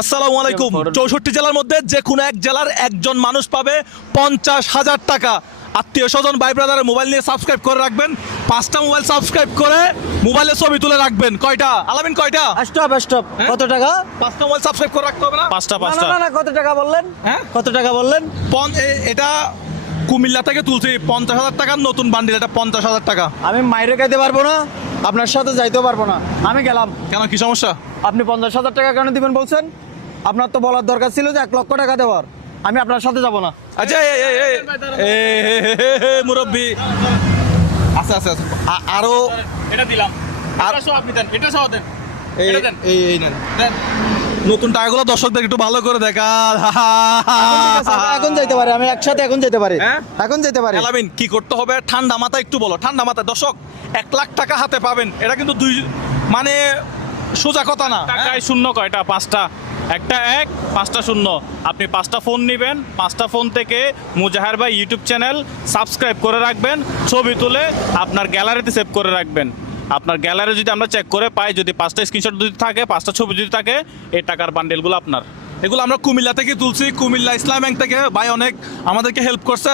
আসসালামু আলাইকুম। 64 জেলার মধ্যে যে কোনো এক জেলার একজন মানুষ পাবে 50,000 টাকা। আত্মীয় স্বজন ভাই ব্রাদারের মোবাইল নিয়ে সাবস্ক্রাইব করে রাখবেন। 5টা মোবাইল সাবস্ক্রাইব করে মোবাইলে ছবি তুলে রাখবেন। কয়টা আলামিন, কয়টা? স্টপ কত টাকা? 5টা মোবাইল সাবস্ক্রাইব করে রাখতে হবে না? না না কত টাকা বললেন? হ্যাঁ, কত টাকা বললেন? এটা কুমিল্লা থেকে তুলছি 50,000 টাকার নতুন বান্ডিল, এটা 50,000 টাকা। আমি মাইরে খাইতে পারবো না, আপনার সাথে যাইতেও পারবো না, আমি গেলাম। কেন, কি সমস্যা? আপনি 50,000 টাকা কেন দিবেন বলছেন? আপনার তো বলার দরকার ছিল যে 1 লক্ষ টাকা দেওয়ার। আমি আপনার সাথে যাব না। আচ্ছা মুরব্বী, আচ্ছা আচ্ছা আচ্ছা, আরো এটা দিলাম, আর এটা সহ আপনি দেন, এটা সহ দেন, এটা দেন। এই নেন দেন। নতুন টাকাগুলো দর্শকদের একটু ভালো করে দেখা। এখন যাইতে পারি, আমি একসাথে এখন যেতে পারি। হ্যাঁ? এখন যেতে পারি। আলামিন, কি করতে হবে? ঠান্ডা মাথায় একটু বলো। ঠান্ডা মাথায় দর্শক 1 লাখ টাকা হাতে পাবেন, এটা কিন্তু মানে সোজা কথা না। টাকায় শূন্য কয়টা? 5টা। একটা 1, 5টা 0। আপনি 5টা ফোন নেবেন, 5টা ফোন থেকে মুজাহের ভাই ইউটিউব চ্যানেল সাবস্ক্রাইব করে রাখবেন, ছবি তুলে আপনার গ্যালারিতে সেভ করে রাখবেন। আপনার গ্যালারি যদি আমরা চেক করে পাই, যদি 5টা স্ক্রিনশট যদি থাকে, 5টা ছবি যদি থাকে, এই টাকার বান্ডেলগুলো আপনার। এগুলো আমরা কুমিল্লা থেকে তুলছি, কুমিল্লা ইসলাম ব্যাংক থেকে ভাই অনেক আমাদেরকে হেল্প করছে।